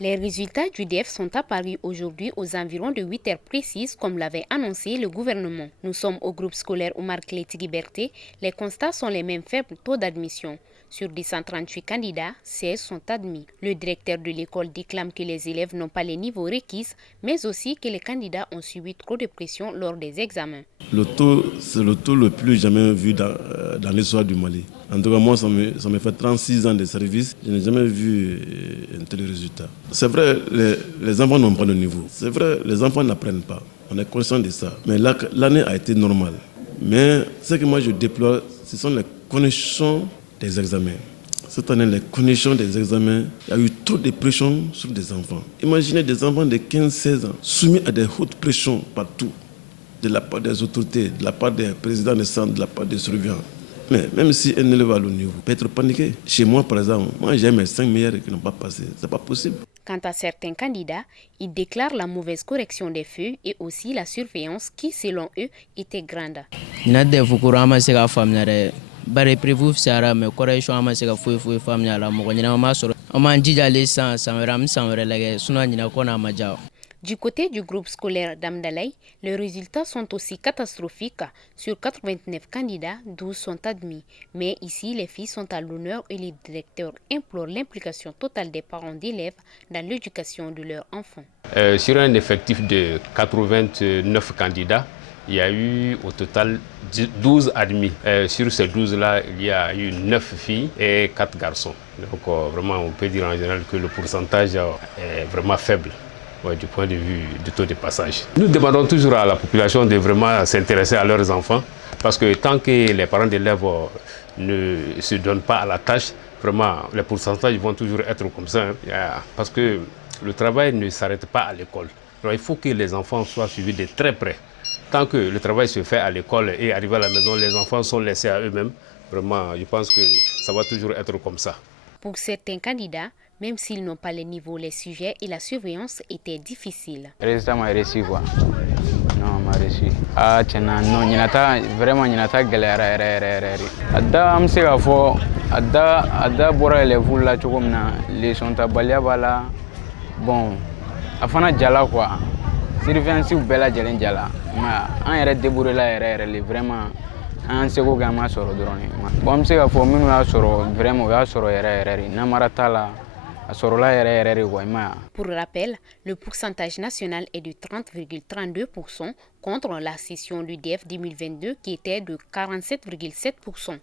Les résultats du DEF sont apparus aujourd'hui aux environs de 8 heures précises, comme l'avait annoncé le gouvernement. Nous sommes au groupe scolaire Oumar Kletti Berté. Les constats sont les mêmes faibles taux d'admission. Sur 238 candidats, 16 sont admis. Le directeur de l'école déclame que les élèves n'ont pas les niveaux requis, mais aussi que les candidats ont subi trop de pression lors des examens. Le taux, c'est le taux le plus jamais vu dans l'histoire du Mali. En tout cas, moi, ça me fait 36 ans de service. Je n'ai jamais vu un tel résultat. C'est vrai, les enfants n'ont pas de niveau. C'est vrai, les enfants n'apprennent pas. On est conscient de ça. Mais l'année a été normale. Mais ce que moi je déplore, ce sont les conditions des examens. Cette année, les conditions des examens, il y a eu trop de pression sur des enfants. Imaginez des enfants de 15-16 ans soumis à des hautes pressions partout, de la part des autorités, de la part des présidents de centre, de la part des surveillants. Mais même si un élève à le niveau peut être paniqué. Chez moi, par exemple, j'ai mes 5 meilleurs qui n'ont pas passé. Ce n'est pas possible. Quant à certains candidats, ils déclarent la mauvaise correction des feuilles et aussi la surveillance qui, selon eux, était grande. Bare prévu sara me correction ama se ka foyi famille la mo nyina ma soro o man jija le san sanwera lage suna nyina ko na maja. Du côté du groupe scolaire d'Amdalaï, les résultats sont aussi catastrophiques. Sur 89 candidats, 12 sont admis. Mais ici, les filles sont à l'honneur et les directeurs implorent l'implication totale des parents d'élèves dans l'éducation de leurs enfants. Sur un effectif de 89 candidats, il y a eu au total 12 admis. Sur ces 12-là, il y a eu 9 filles et 4 garçons. Donc vraiment, on peut dire en général que le pourcentage est vraiment faible. Ouais, du point de vue du taux de passage. Nous demandons toujours à la population de vraiment s'intéresser à leurs enfants parce que tant que les parents d'élèves ne se donnent pas à la tâche, vraiment les pourcentages vont toujours être comme ça. Parce que le travail ne s'arrête pas à l'école. Il faut que les enfants soient suivis de très près. Tant que le travail se fait à l'école et arrivé à la maison, les enfants sont laissés à eux-mêmes. Vraiment, je pense que ça va toujours être comme ça. Pour certains candidats, même s'ils n'ont pas les niveaux, les sujets et la surveillance étaient difficiles. Résultat m'a réussi quoi. Non, m'a réussi. Ah tiens non, n'yata vraiment n'yata galère. Ada am se ka fo ada bora les vous là chogomna les sont tabalia bala. Bon, afana jala quoi. Surveillance ou bella jalen jala. Ma an yɛrɛ débouré la yɛrɛ vraiment an seko kɛ an ma sɔrɔ dɔrɔn. Bon an bɛ se ka fɔ minnu y'a sɔrɔ vraiment o y'a sɔrɔ yɛrɛ namara t'a la a sɔrɔla yɛrɛ quoi. Pour rappel, le pourcentage national est de 30,32% contre la session du DEF 2022 qui était de 47,7%.